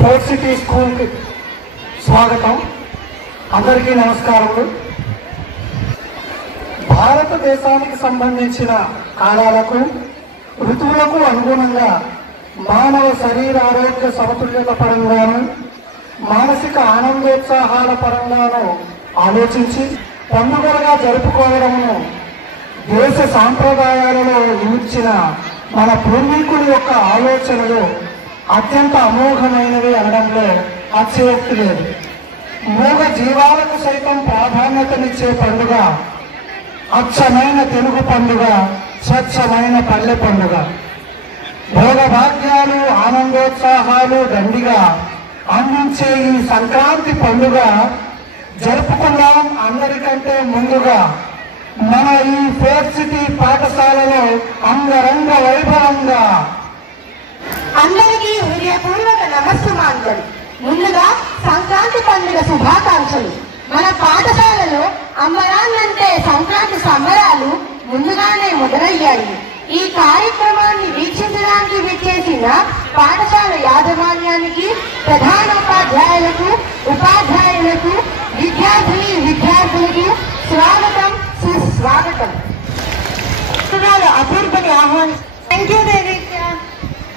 Sports city స్కూల్కి స్వాగతం. అందరికీ నమస్కారములు. భారతదేశానికి సంబంధించిన కాలాలకు ఋతువులకు అనుగుణంగా మానవ శరీర ఆరోగ్య సమతుల్యత పరంగాను మానసిక ఆనందోత్సాహాల పరంగాను ఆలోచించి పండుగలుగా జరుపుకోవడమును దేశ సాంప్రదాయాలలో ఇమిడ్చిన మన పూర్వీకుల యొక్క ఆలోచనలు అత్యంత అమోఘమైనవి అనడంలో అతిశయోక్తి లేదు. మూగ జీవాలకు సైతం ప్రాధాన్యతనిచ్చే పండుగ అచ్చమైన తెలుగు పండుగ, స్వచ్ఛమైన పల్లె పండుగ. భోగభాగ్యాలు ఆనందోత్సాహాలు దండిగా అందించే ఈ సంక్రాంతి పండుగ జరుపుకుందాం. అందరికంటే ముందుగా మన ఈ ఫోర్త్ సిటీ పాఠశాలలో అంగరంగ వైభవంగా అందరికీ హృదయపూర్వక నమస్సుమాంజలి. ముందుగా సంక్రాంతి పండుగ శుభాకాంక్షలు. మన పాఠశాలలో అమ్మరాన్నంటే సంక్రాంతి సంబరాలు ముందుగానే మొదలయ్యాయి. ఈ కార్యక్రమాన్ని వీక్షించడానికి విచ్చేసిన పాఠశాల యాజమాన్యానికి, ప్రధానోపాధ్యాయులకు, ఉపాధ్యాయులకు, విద్యార్థులకు స్వాగతం, సుస్వాగతం. అపూర్వని ఆహ్వాన్. Thank you Devika.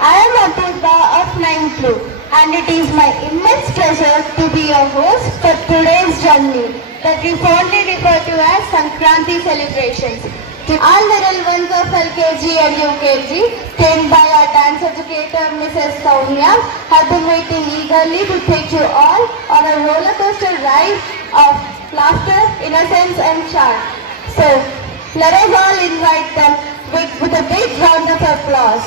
I am Apurva of 9th Blue, and it is my immense pleasure to be your host for today's journey that we fondly refer to as Sankranti celebrations. To all the little ones of LKG and UKG, trained by our dance educator Mrs. Soumya, have been waiting eagerly to take you all on a roller coaster ride of laughter, innocence and charm. So, let us all invite them with a big round of applause.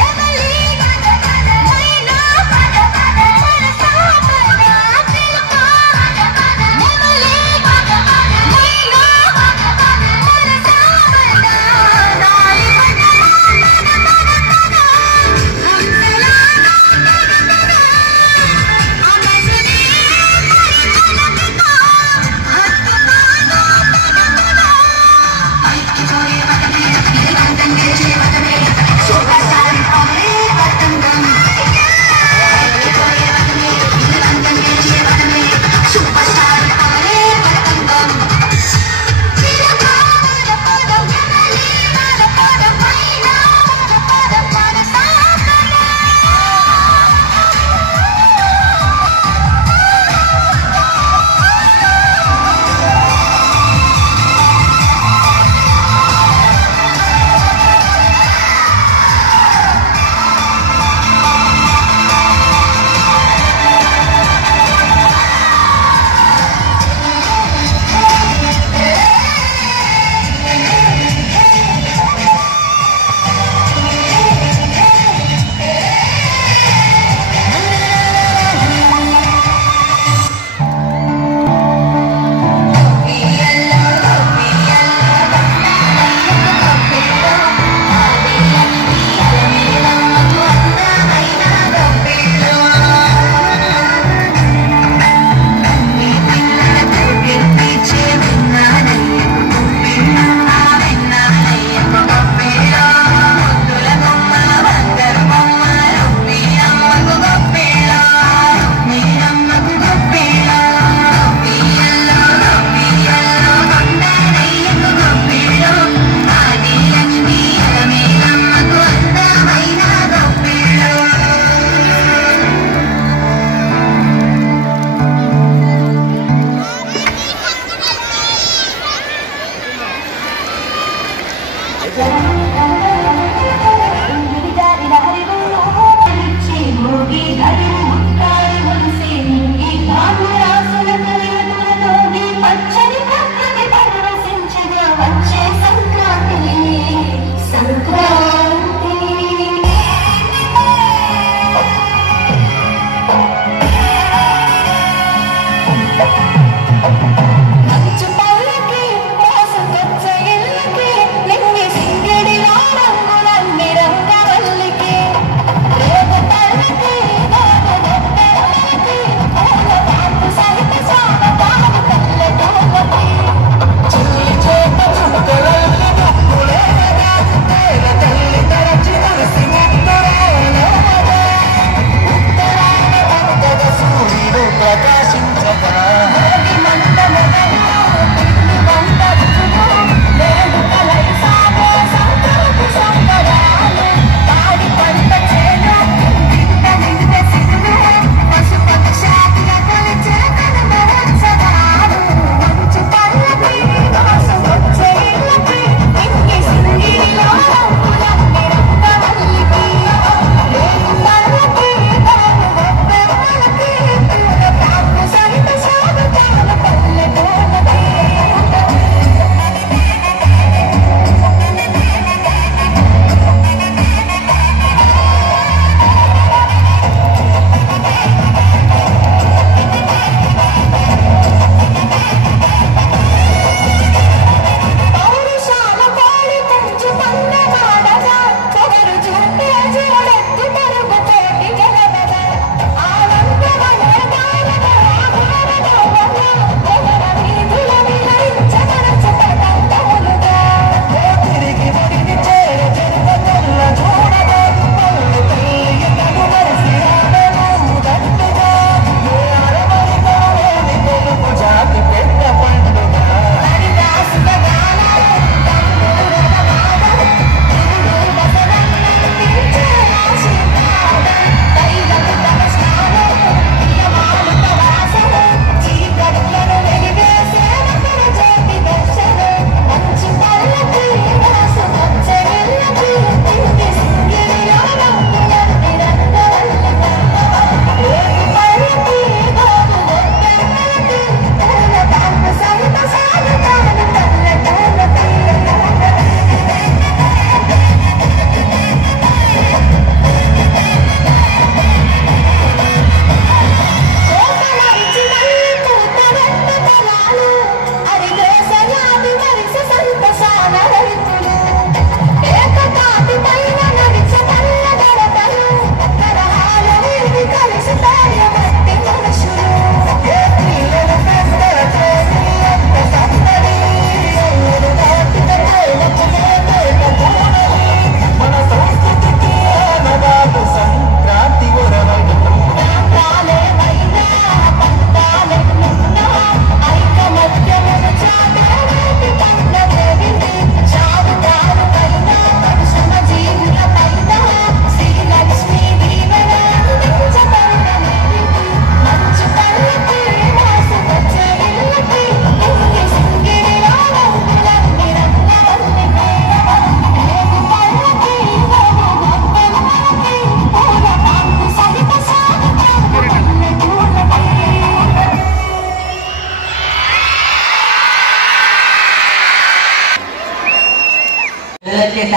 Never leave.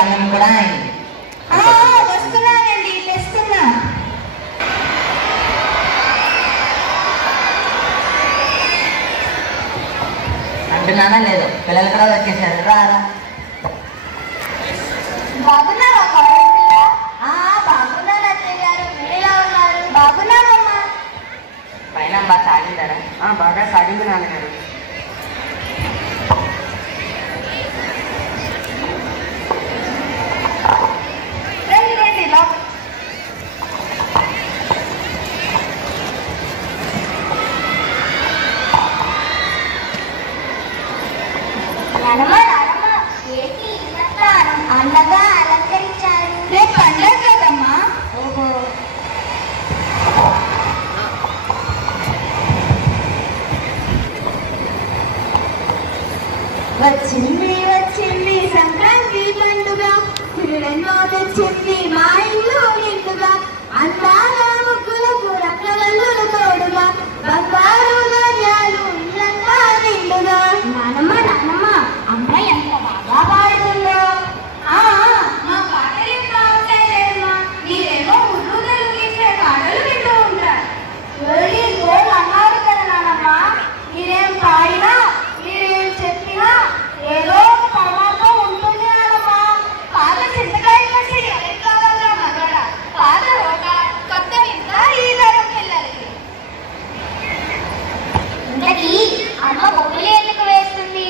అన్నం కూడా అయింది. వస్తున్నానండి, తెస్తున్నా. అంటున్నానా లేదు, పిల్లలు కూడా వచ్చేసారు. రారా బాగున్నారా? బాగున్నాను అత్తయ్య గారు, మీరు ఎలా ఉన్నారు? బాగున్నానమ్మా. పైన బాగా సాగిందారా? బాగా సాగింది నాన్నగారు. రండి రండి లోపల. ఏంటి అందంగా అలంకరించారు? రేపు పండుగ కదమ్మా. ఓహో. వచ్చింది వచ్చింది సంక్రాంతి పండుగ, ఎన్నో తెచ్చింది మా ఇల్లు నిండుగా, అందాల ముగ్గులకు రత్నవల్లులు తోడుగా, బంగారు ధాన్యాలు ఇల్లంతా నిండుగా. నానమ్మ నానమ్మ, అమ్మాయి ఎంత బాగా పాడుతుందో. మా పాటలు ఇంకా ఉంటాయిలేమ్మా, మీరేమో ముద్దులు గీసే పాటలు వింటూ ఉంటారు. అన్నారు కదా నానమ్మ, మీరేం పాడినా మీరేం చెప్పినా ఏదో పరమార్థం ఉంటుంది నానమ్మ. పాత చింతకాయ పచ్చడి ఎవరికి కావాలా మగడ, పాత రోట కొత్త వింత ఈ తరం పిల్లలకి. ఇంతకీ అమ్మ పొంగలి ఎందుకు వేస్తుంది?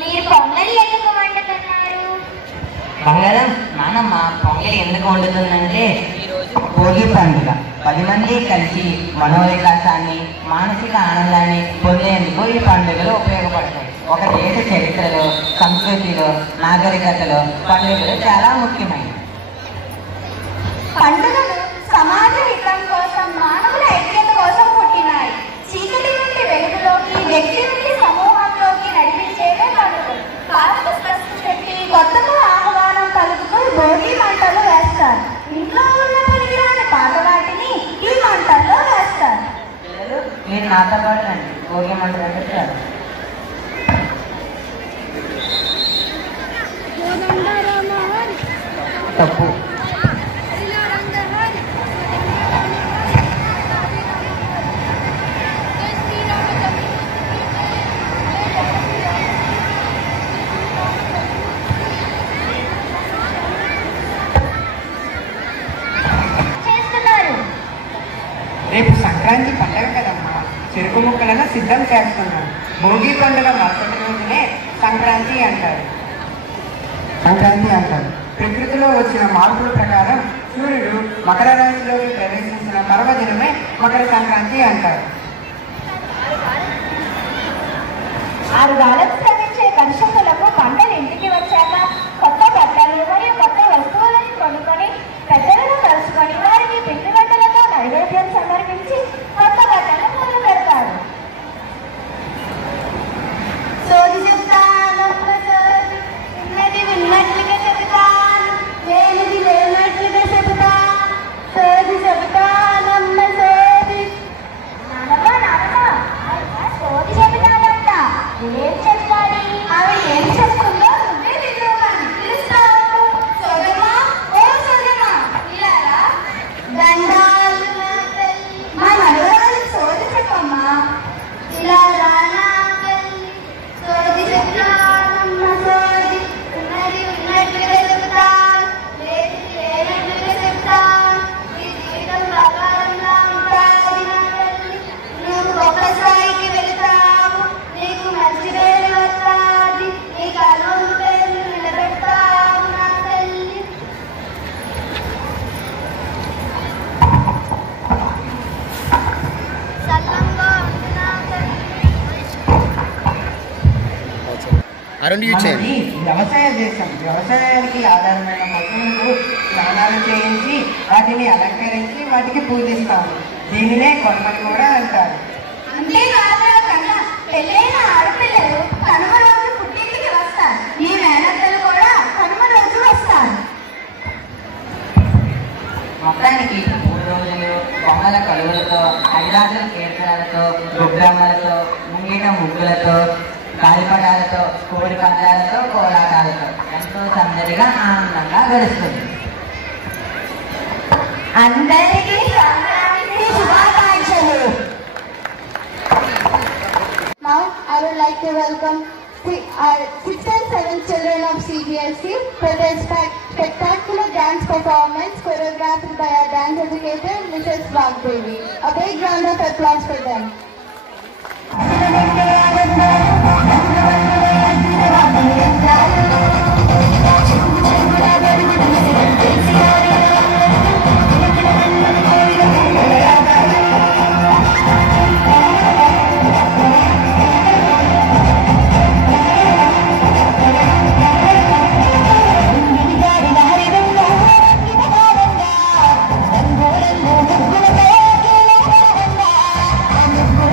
మీరు పొంగలి ఎందుకు వండుతున్నారు? బంగారం, నానమ్మ పొంగలి ఎందుకు వండుతుందంటే ఈరోజు భోగి పండుగ. 10 మంది కలిసి మనోవికాసాన్ని, మానసిక ఆనందాన్ని పొందేందుకు ఈ పండుగలు ఉపయోగపడతాయి. ఒక దేశ చరిత్రలో, సంస్కృతిలో, నాగరికతలో పండుగలు చాలా ముఖ్యమైనవి. పండుగలు సమాజ హితం కోసం, మానవుల ఐక్యత కోసం పుట్టినాయి. చీకటి నుండి వెలుగులోకి, వ్యక్తి నుండి సమూహంలోకి నడిపించేవే పండుగలు. పాలకు స్పష్టం చెప్పి కొత్తకు ఆహ్వానం పలుకుతూ భోగి మంటలు వేస్తారు. ఇంట్లో ఉన్న పనికిరాని పాత వాటిని ఈ మంటల్లో వేస్తారు. పిల్లలు, మీరు నాతో పాటు రండి, భోగి మంట దగ్గర రాదు. తప్పు. చేస్తున్నారు. రేపు సంక్రాంతి పండుగ కదమ్మా, చెరుకు ముక్కలను సిద్ధం చేస్తున్నాం. భోగి పండుగ మరుసటి రోజునే సంక్రాంతి అంటారు. ప్రకృతిలో వచ్చిన మార్పుల ప్రకారం సూర్యుడు మకర రాశిలోకి ప్రవేశించిన పర్వదినమే మకర సంక్రాంతి అంటారు. 6 గాలం శ్రమించే కర్షకులకు పంటలు ఇంటికి వచ్చాక కొత్త బట్టలు మరియు కొత్త వస్తువులను కొనుక్కొని పెద్దలను కలుసుకొని వారికి పిండి వంటలతో నైవేద్యం సమర్పించి కొత్త బట్టలు మొదలు పెడతారు. సోది చెప్తానమ్మ సోది, ఉన్నది ఉన్నట్లుగా చెబుతాను, లేనిది లేనట్లుగా చెబుతాను, సోది చెబుతానమ్మ సోది. నానమ్మ నానమ్మ, సోది చెబుతానంట, ఏం చెప్పాలి? ఆవిడ ఏం చెప్తుందో నువ్వే విన్నావు కానీ పిలుస్తావు. సోదమ్మా, ఓ సోదమ్మా, ఇలా రా. దండాలు నా తల్లి, మా నలుగురు సోది చెప్పమ్మా. ఇలా రా నా తల్లి, సోది చెప్తానమ్మ సోది, ఉన్నది ఉన్నట్లుగా చెప్తాను, లేనిది లేనట్లుగా చెప్తాను, నీ జీవితం బంగారంలా ఉంటుంది నా తల్లి, నువ్వు గొప్ప స్థాయికి వెళ్తావు, నీకు మంచి పేరు వస్తుంది, నీకు అనువు పేరు నిలబెడతావు నా తల్లి. సల్లంగా ఉండు నా తల్లి. మనది వ్యవసాయ దేశం. వ్యవసాయానికి ఆధారమైన మొక్కలకు స్నానాలు చేయించి వాటిని అలంకరించి వాటికి పూజిస్తాము. దీనినే కొమ్మని కూడా అంటారు. అంతేకాదు కన్నా, పెళ్ళైన ఆడపిల్లలు కనుమ రోజు పుట్టింటికి వస్తారు. ఈ మేనత్తలు కూడా కనుమ రోజు వస్తారు. మొత్తానికి 3 రోజులు బొమ్మల కలువలతో, హరిదాసుల కీర్తనలతో, గొబ్బెమ్మలతో, ముంగిట ముగ్గులతో, గాలిపటాలతో, కోడి పందాలతో, కోలాటాలతో ఎంతో సందడిగా ఆనందంగా గడుస్తుంది. అందరికీ సంక్రాంతి శుభాకాంక్షలు. Now I would like to welcome our 6th and 7th children of CBSE for their spectacular dance performance choreographed by our dance educator Mrs. Vagdevi. A big round of applause for them. I'm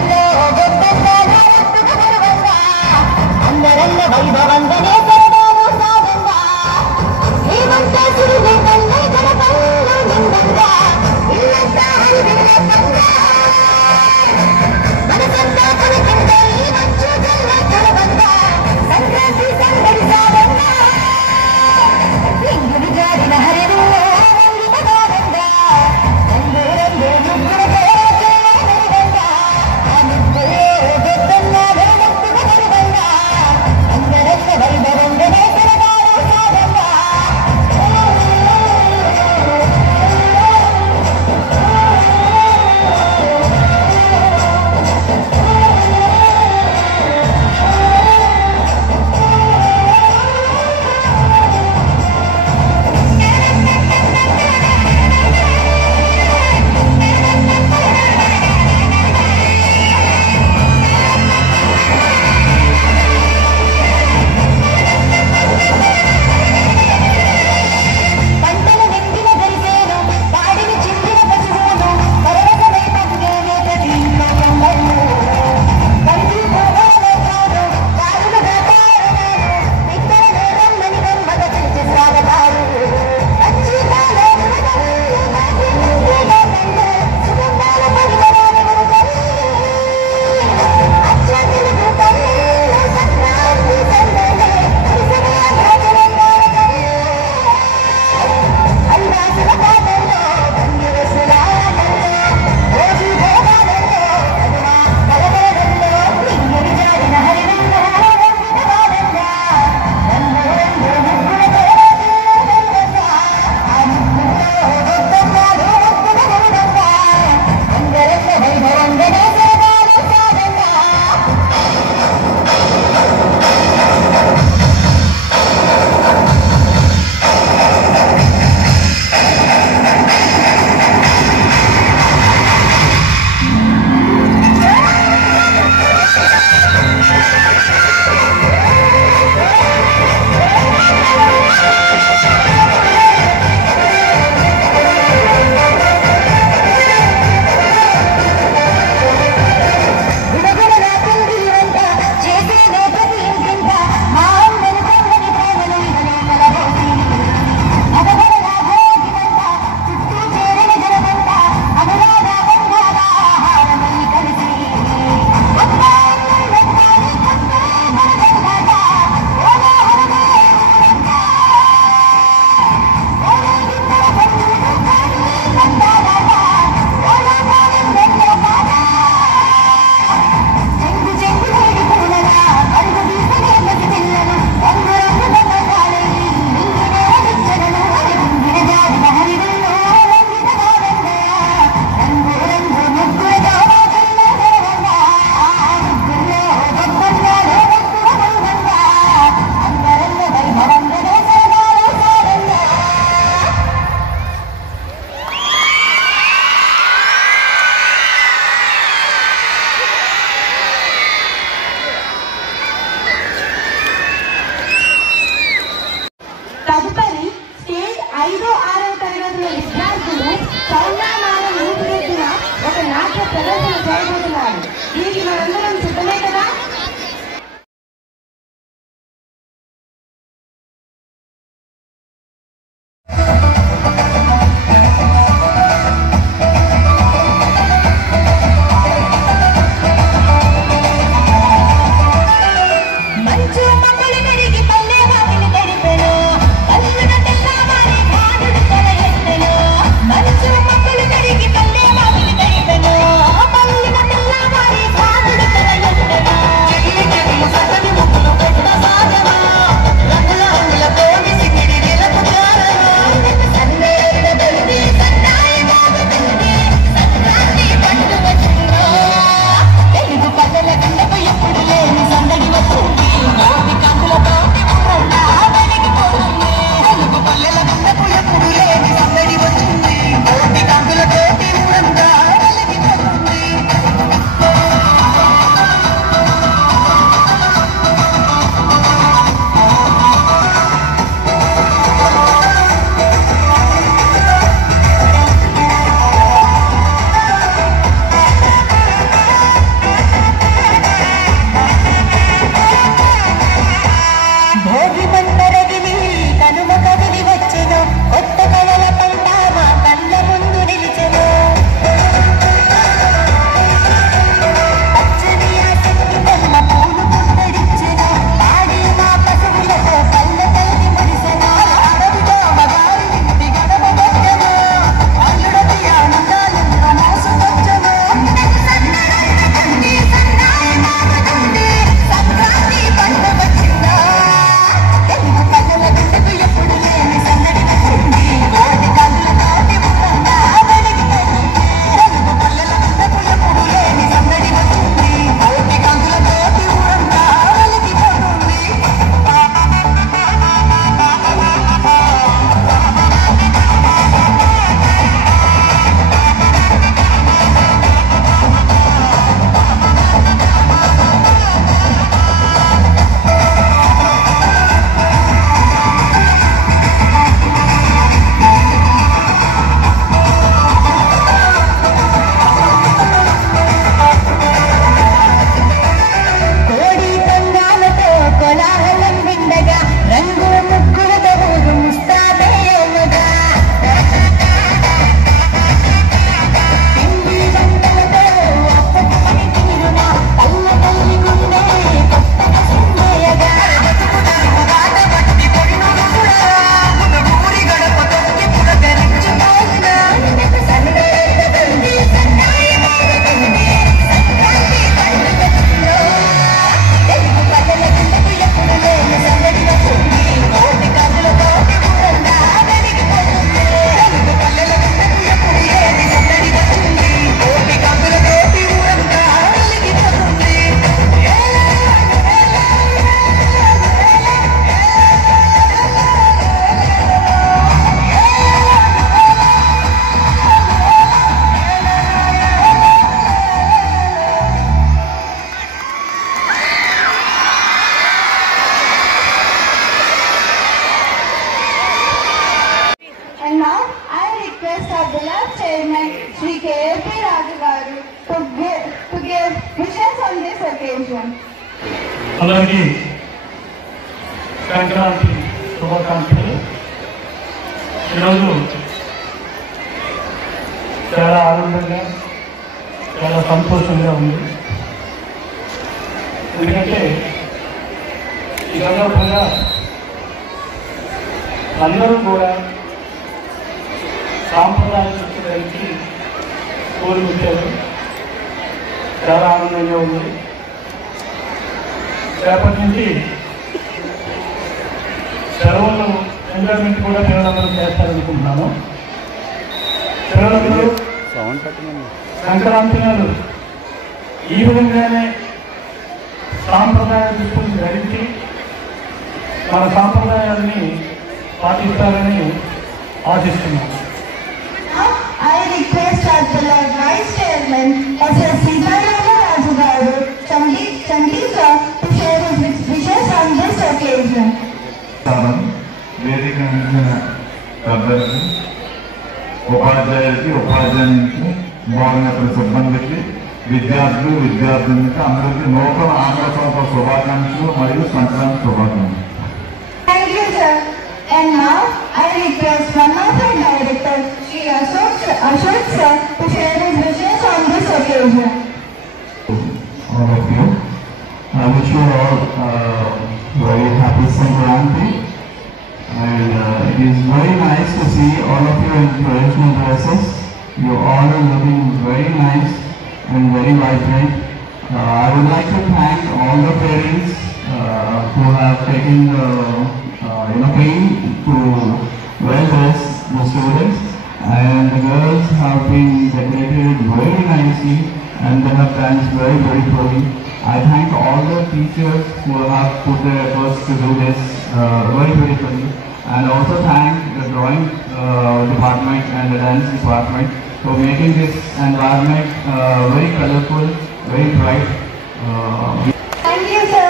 on this occasion. అందరికీ సంక్రాంతి శుభాకాంక్షలు. ఈరోజు చాలా ఆనందంగా చాలా సంతోషంగా ఉంది. ఎందుకంటే ఈ సందర్భంగా అందరూ కూడా సాంప్రదాయ దుస్తులకి కోరుకుంటారు. చాలా ఆనందంగా ఉంది. రేపటి నుంచి సెలవులు ఎంజాయ్మెంట్ కూడా పిల్లలందరూ చేస్తారనుకుంటున్నాను. పిల్లలందరూ సంక్రాంతి నాడు ఈ విధంగానే సాంప్రదాయ దుస్తులు ధరించి మన సాంప్రదాయాన్ని పాటిస్తారని ఆశిస్తున్నాను. I request our beloved Vice Chairman, S.S. Sitaramaraju Garu, Chandika, to share his wishes on this occasion. వేదిక పెద్దలకి, ఉపాధ్యాయులకి, ఉపాధ్యాయునికి, బోధనేతర సిబ్బందికి, విద్యార్థులు, విద్యార్థులకి అందరికీ నూతన ఆంగ్ల సంవత్సర శుభాకాంక్షలు మరియు సంక్రాంతి శుభాకాంక్షలు. Thank you, sir. And now I request one of our directors, Shri Ashok sir, to share his wishes on this occasion. All of you, I wish you all very happy Sankranti, and it is very nice to see all of you in traditional dresses. You all are looking very nice and very vibrant. I would like to thank all the parents who have taken the pain to well dress the students, and the girls have been decorated very nicely and they have danced very beautifully. I thank all the teachers who have put their efforts to do this very beautifully, and also thank the drawing department and the dance department for making this environment very colorful, very bright. Thank you, sir.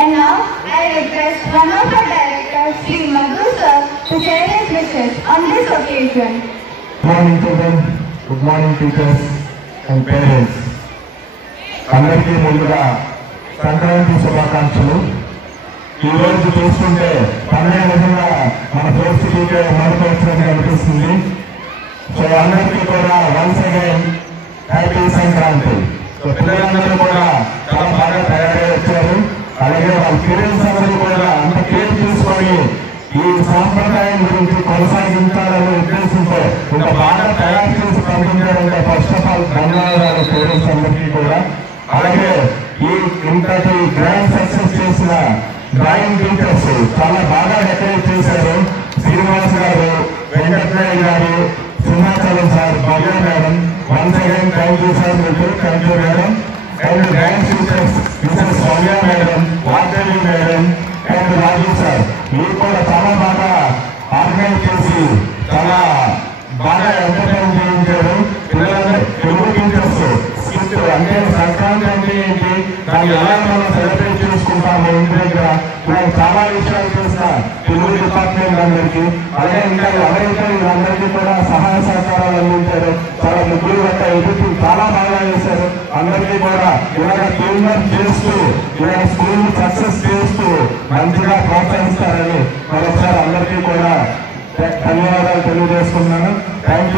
And now I request one of our directors, Shri Madhu sir, to share his wishes on this occasion. Good morning children, good morning teachers and parents. అందరికీ ముందుగా సంక్రాంతి శుభాకాంక్షలు. ఈ రోజు చూస్తుంటే పండుగ విధంగా మన పరిస్థితికి మారిపోతున్నట్టు కనిపిస్తుంది. సో అందరికీ కూడా once again happy Sankranti. So పిల్లలందరూ కూడా చాలా బాగా తయారై వచ్చారు. అలాగే వాళ్ళ పేరెంట్స్ అందరూ కూడా అంత కేర్ తీసుకొని ఈ సాంప్రదాయం గురించి కొనసాగించాలనే ఉద్దేశంతో ఇంత బాగా తయారు చేసి పంపించారంటే ఫస్ట్ ఆఫ్ ఆల్ ధన్యవాదాలు పేరెంట్స్ అందరికీ కూడా. అలాగే ఈ ఇంతటి గ్రాండ్ సక్సెస్ చేసిన డ్రాయింగ్ టీచర్స్ చాలా బాగా డెకరేట్ చేశారు. శ్రీనివాస్ గారు, వెంకటనాయుడు గారు, Simhachalam sir, Bhavya madam, once again thank you sir. మీకు thank you madam. And drawing teachers Mrs Soumya madam, Vagdevi madam and Raju sir, మీరు కూడా చాలా బాగా ఆర్గనైజ్ చేసి చాలా బాగా ఎంటర్టైన్ చేయించారు. పిల్లలందరూ తెలుగు టీచర్స్ స్కిట్ అంటే సంక్రాంతి అంటే ఏంటి, దాన్ని ఎలా మనం సెలబ్రేట్ చేసుకుంటాము ఇంటి దగ్గర, నేను చాలా విషయాలు చేసిన తెలుగు డిపార్ట్మెంట్ అందరికీ. అలాగే ఇంకా ఎవరైతే వీళ్ళందరికీ కూడా సహాయ సహకారాలు అందించారు. చాలా ముగ్గురు గట్ట ఎదుటి చాలా బాగా చేశారు. అందరికీ కూడా ఇలాగ టీమ్ వర్క్ చేస్తూ ఇలాగ స్కూల్ సక్సెస్ చేస్తూ మంచిగా ప్రోత్సహిస్తారని మరొకసారి అందరికీ కూడా ధన్యవాదాలు తెలియజేస్తున్నాను. Thank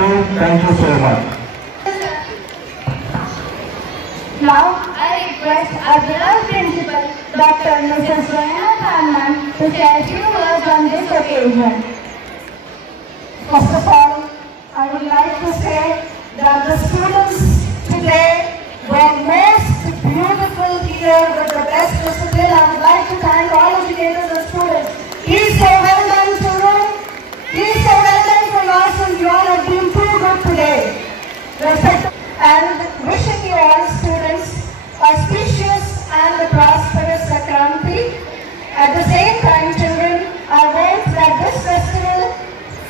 you so much. Now I request our beloved principal, Dr. Mrs. Rohana Khanman, to share a few words on this occasion. First of all, I would like to say that the students today were most beautiful here with the best discipline. I would like to thank all educators and students. Please say well done, children. Please say well done for yourselves. You all have been too good today. Respect and wishing you all students auspicious and prosperous Sankranti. At the same time, children, I hope that this festival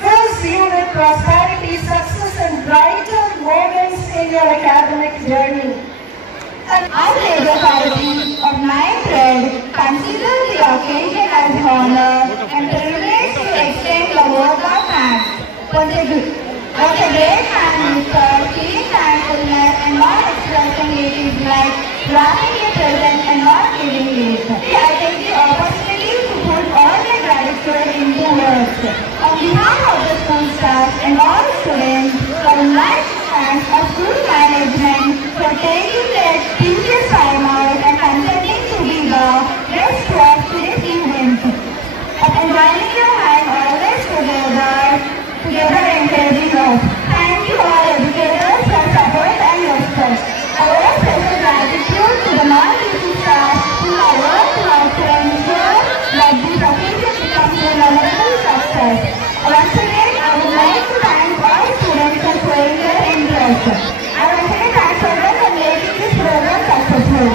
fills you with prosperity, success and brighter moments in your academic journey. And our Labour Party of 9th grade consider the occasion as honor and privilege to extend the word of thanks for the great man with keen thankfulness and not expressing wrapping a present and not giving it. I take the opportunity to put all my gratitude into words. On behalf of the school staff and all students, I would like to thank our school management for taking their precious time out and consenting to be the guest of today's event. And joining your hand always together encouraging us. Thank you all educators for support and respect. I owe special gratitude to the non-teaching staff who have worked hard to ensure that this occasion becomes a memorable success. Once again, I would like to thank all students for showing their interest. I once again thank children for making this program successful.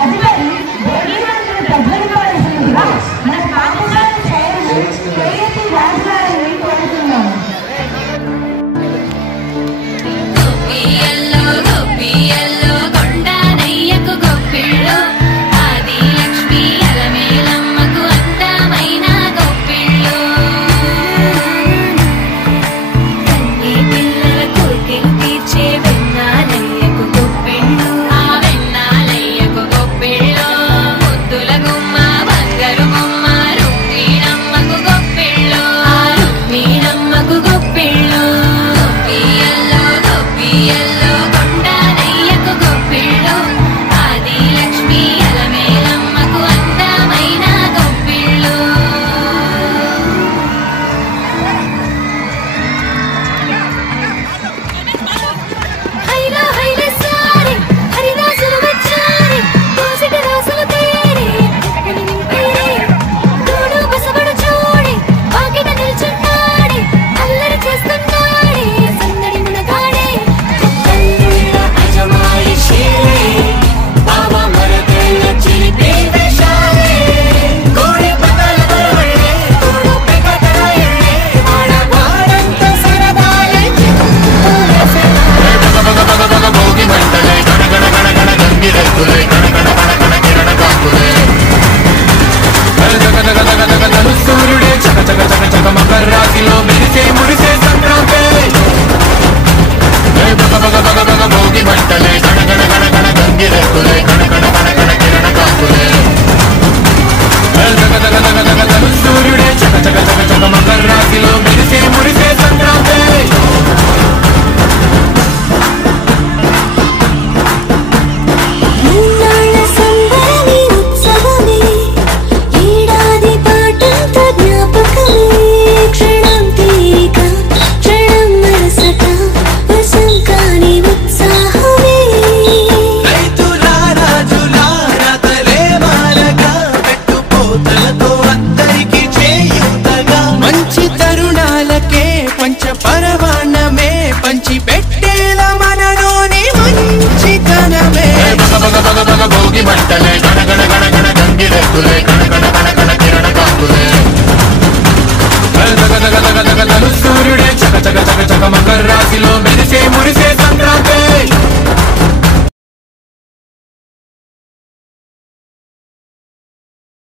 Adipati, Devi Mandir ప్రజలపాల్సిందిగా మన పాఠశాల chairman KSC రాజు గారిని కోరుతున్నాము. సూర్యుడే చక చక చక చక మకర రాశిలో మెరిసే మురిసే